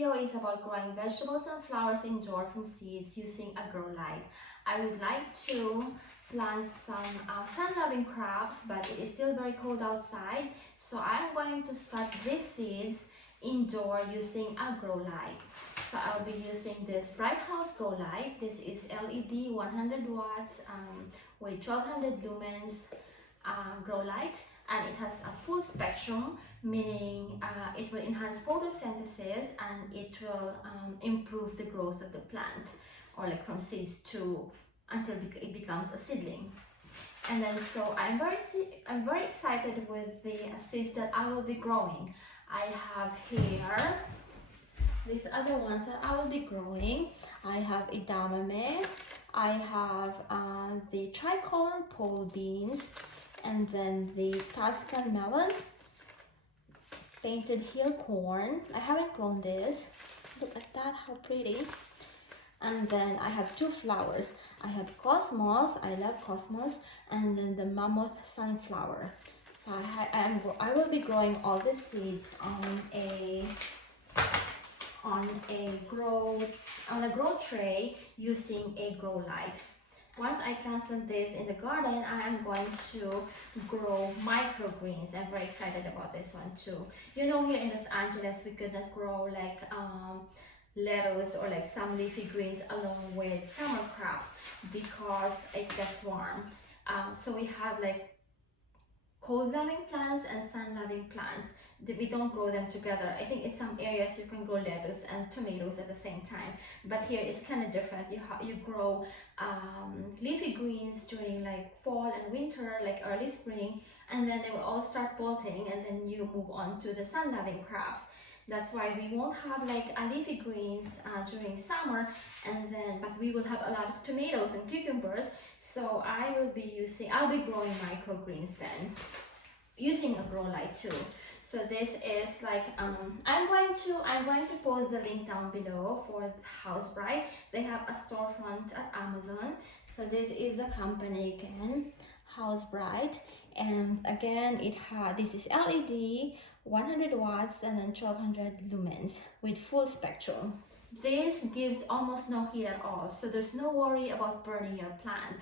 video is about growing vegetables and flowers indoor from seeds using a grow light. I would like to plant some sun-loving crops, but it is still very cold outside, so I'm going to start these seeds indoor using a grow light. So I'll be using this Bright Haus grow light. This is LED 100 watts with 1200 lumens grow light, and it has a full spectrum, meaning it will enhance photosynthesis and it will improve the growth of the plant, or like from seeds to until it becomes a seedling. And then so I'm very excited with the seeds that I will be growing. I have here these other ones that I will be growing. I have edamame, I have the tricolor pole beans, and then the Tuscan melon, painted heel corn. I haven't grown this. Look at that, how pretty. And then I have two flowers. I have cosmos, I love cosmos, and then the mammoth sunflower. So I will be growing all the seeds on a grow tray using a grow light. Once I transplant this in the garden, I am going to grow microgreens. I'm very excited about this one too. You know, here in Los Angeles, we could not grow like lettuce or like some leafy greens along with summer crops because it gets warm. So we have like cold-loving plants and sun-loving plants. We don't grow them together. I think in some areas you can grow lettuce and tomatoes at the same time, but here it's kind of different. You grow leafy greens during like fall and winter, like early spring, and then they will all start bolting, and then you move on to the sun-loving crops. That's why we won't have like leafy greens during summer, but we will have a lot of tomatoes and cucumbers. So I'll be growing microgreens then, using a grow light too. So this is like I'm going to post the link down below for House Bright. They have a storefront at Amazon. So this is the company again, House Bright, and again this is LED 100 watts and then 1200 lumens with full spectrum. This gives almost no heat at all, so there's no worry about burning your plant.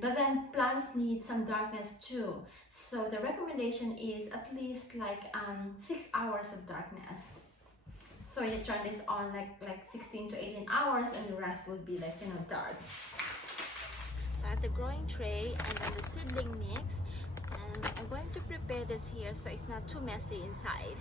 But then plants need some darkness too, so the recommendation is at least like 6 hours of darkness. So you turn this on like 16 to 18 hours, and the rest will be like, you know, dark. So I have the growing tray and then the seedling mix, and I'm going to prepare this here so it's not too messy inside.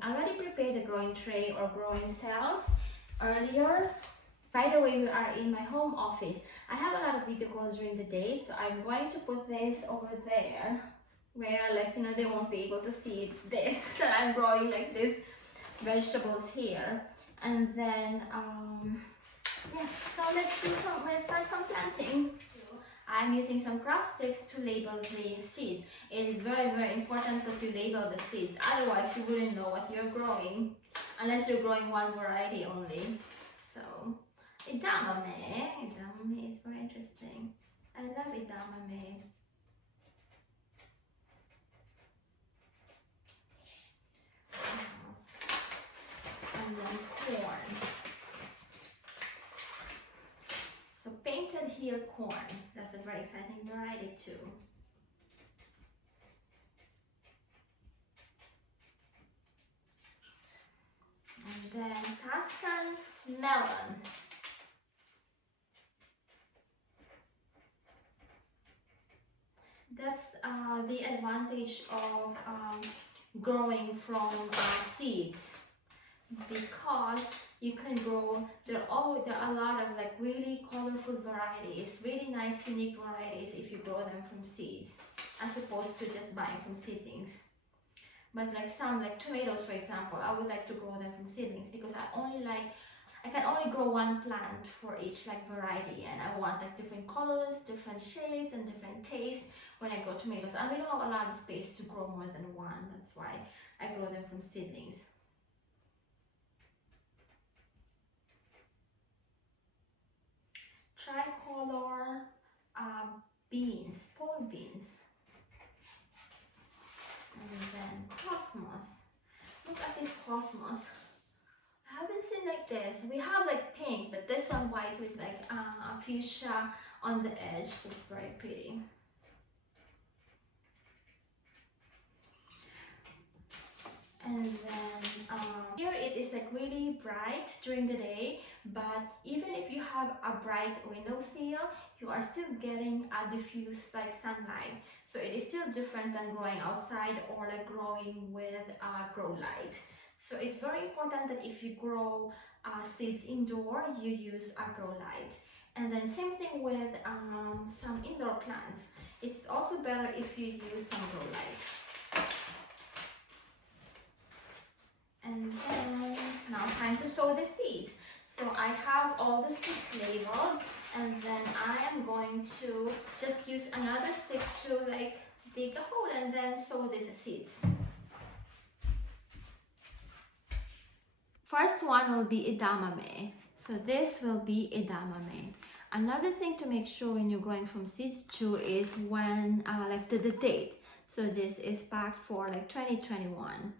I already prepared the growing tray or growing cells earlier. By the way, we are in my home office. I have a lot of video calls during the day, so I'm going to put this over there where, like, you know, they won't be able to see this that I'm growing like this vegetables here. And then yeah, so let's start some planting. I'm using some craft sticks to label the seeds. It is very, very important that you label the seeds, otherwise you wouldn't know what you're growing, unless you're growing one variety only. So, edamame is very interesting. I love edamame. And then corn. So painted heel corn, that's a very exciting variety too. And then Tuscan melon. That's the advantage of growing from seeds, because you can grow, there are a lot of like really colorful varieties, really nice unique varieties if you grow them from seeds, as opposed to just buying from seedlings. But like some, like tomatoes for example, I would like to grow them from seedlings because I can only grow one plant for each like variety, and I want like different colors, different shapes and different tastes. when I grow tomatoes. And we don't have a lot of space to grow more than one. That's why I grow them from seedlings. Tricolor beans, pole beans. And then cosmos. Look at this cosmos. I haven't seen like this. We have like pink, but this one white with like a fuchsia on the edge. It's very pretty. And then here it is like really bright during the day, but even if you have a bright windowsill, you are still getting a diffuse like sunlight. So it is still different than growing outside or like growing with a grow light. So it's very important that if you grow seeds indoor, you use a grow light. And then same thing with some indoor plants. It's also better if you use some grow light. And then now time to sow the seeds. So I have all the seeds labeled, and then I am going to just use another stick to like dig a hole and then sow these seeds. First one will be edamame. So this will be edamame. Another thing to make sure when you're growing from seeds too is when like the date. So this is packed for like 2021.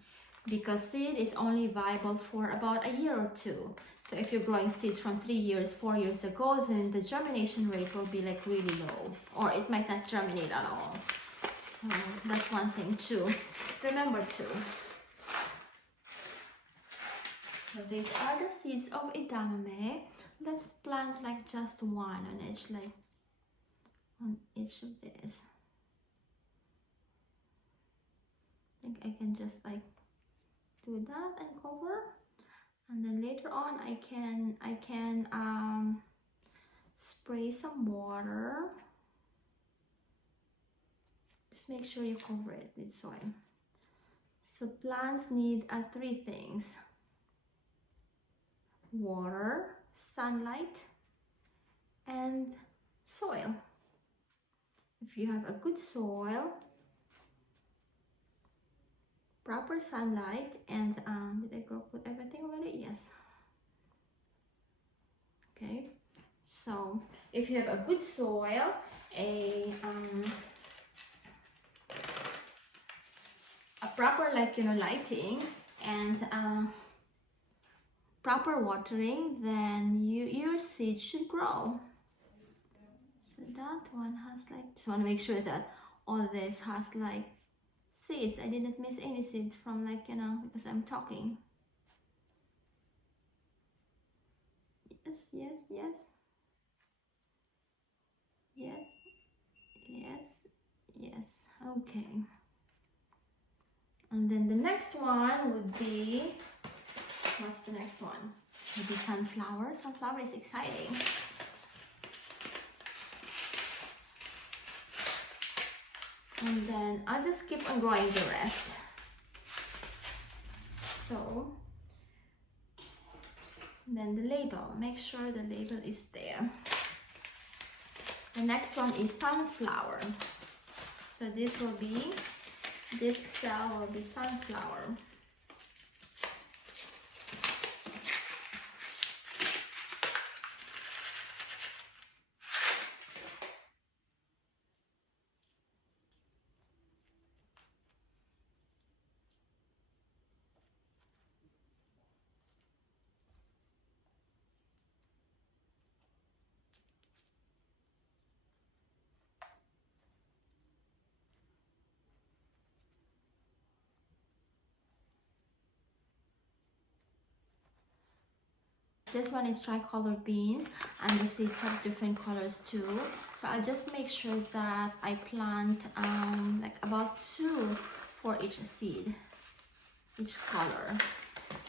Because seed is only viable for about a year or two. So if you're growing seeds from 3 years, 4 years ago, then the germination rate will be like really low, or it might not germinate at all. So that's one thing to remember too. So these are the seeds of edamame. Let's plant like just one on each, like on each of these. I think I can just like do that and cover, and then later on I can spray some water. Just make sure you cover it with soil. So plants need 3 things: water, sunlight, and soil. If you have a good soil, proper sunlight, and did I put everything already? Yes. Okay, so if you have a good soil, a proper lighting, and proper watering, then your seeds should grow. So that one has like, just want to make sure that all this has like seeds. I didn't miss any seeds from because I'm talking. Yes, yes, yes. Yes, yes, yes. Okay. And then the next one would be, what's the next one? Maybe sunflower. Sunflower is exciting. And then I'll just keep on growing the rest. So then the label, make sure the label is there. The next one is sunflower. So this cell will be sunflower. This one is tricolor beans, and the seeds have different colors too. So I'll just make sure that I plant like about 2 for each seed, each color.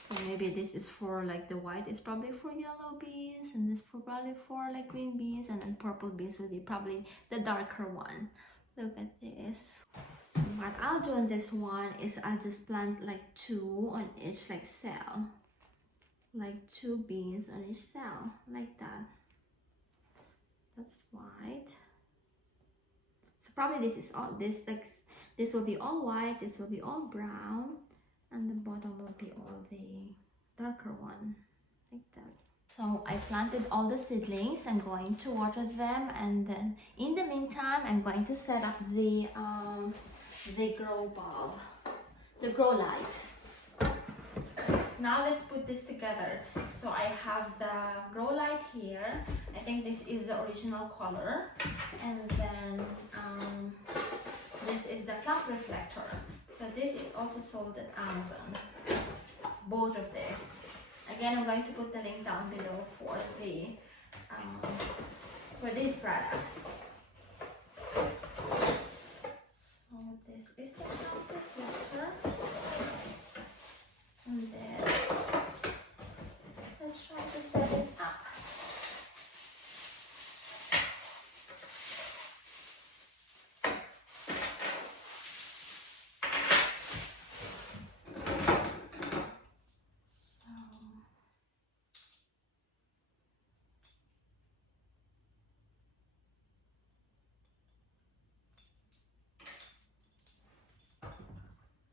So maybe this is for like the white is probably for yellow beans, and this probably for like green beans, and then purple beans will be probably the darker one. Look at this. So what I'll do on this one is I'll just plant like 2 on each like cell. Like 2 beans on each cell, like that. That's white. So probably this is all this will be all white, this will be all brown, and the bottom will be all the darker one, like that. So I planted all the seedlings. I'm going to water them, and then in the meantime I'm going to set up the grow bulb, the grow light. Now let's put this together. So I have the grow light here. I think this is the original color, and then this is the clock reflector. So this is also sold at Amazon, both of this. Again, I'm going to put the link down below for the for these products. So this is the clock reflector, and then let's try to set it up.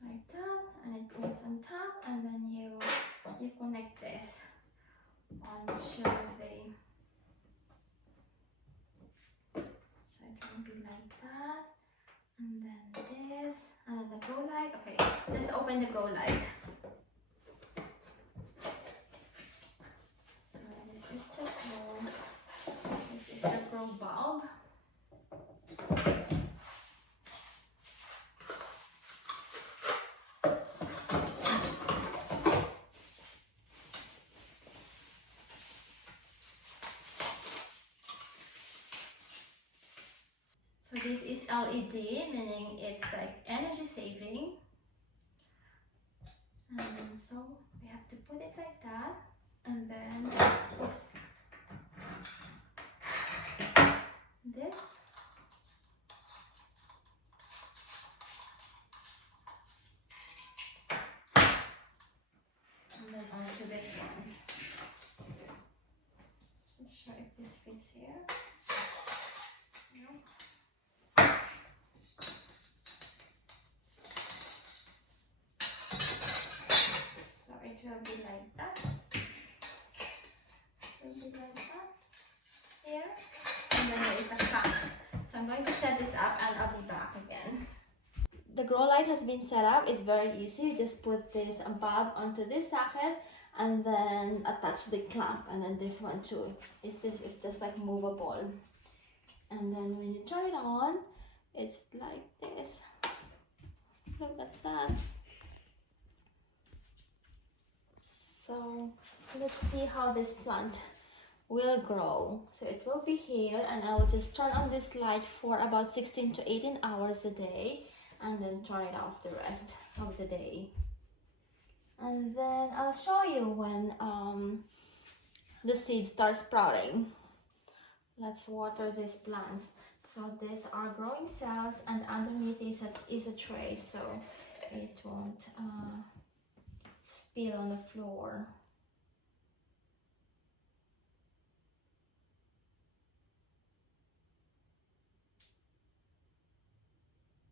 Like that, and it goes on top, and then you connect this onto the, so it can be like that, and then this, and then the grow light. Okay, let's open the grow light. So this is the grow bulb. So this is LED, meaning it's like energy saving. And so we have to put it like that, and then oops, this. And then onto this one. Let's show if this fits here. It will be like that. It will be like that here, and then there is a clamp. So I'm going to set this up, and I'll be back again. The grow light has been set up. It's very easy. You just put this bulb onto this socket, and then attach the clamp, and then this one too. This is just like movable, and then when you turn it on, it's like this. Look at that. So let's see how this plant will grow. So it will be here, and I will just turn on this light for about 16 to 18 hours a day, and then turn it off the rest of the day. And then I'll show you when the seeds start sprouting. Let's water these plants. So these are growing cells, and underneath is a tray, so it won't spill on the floor.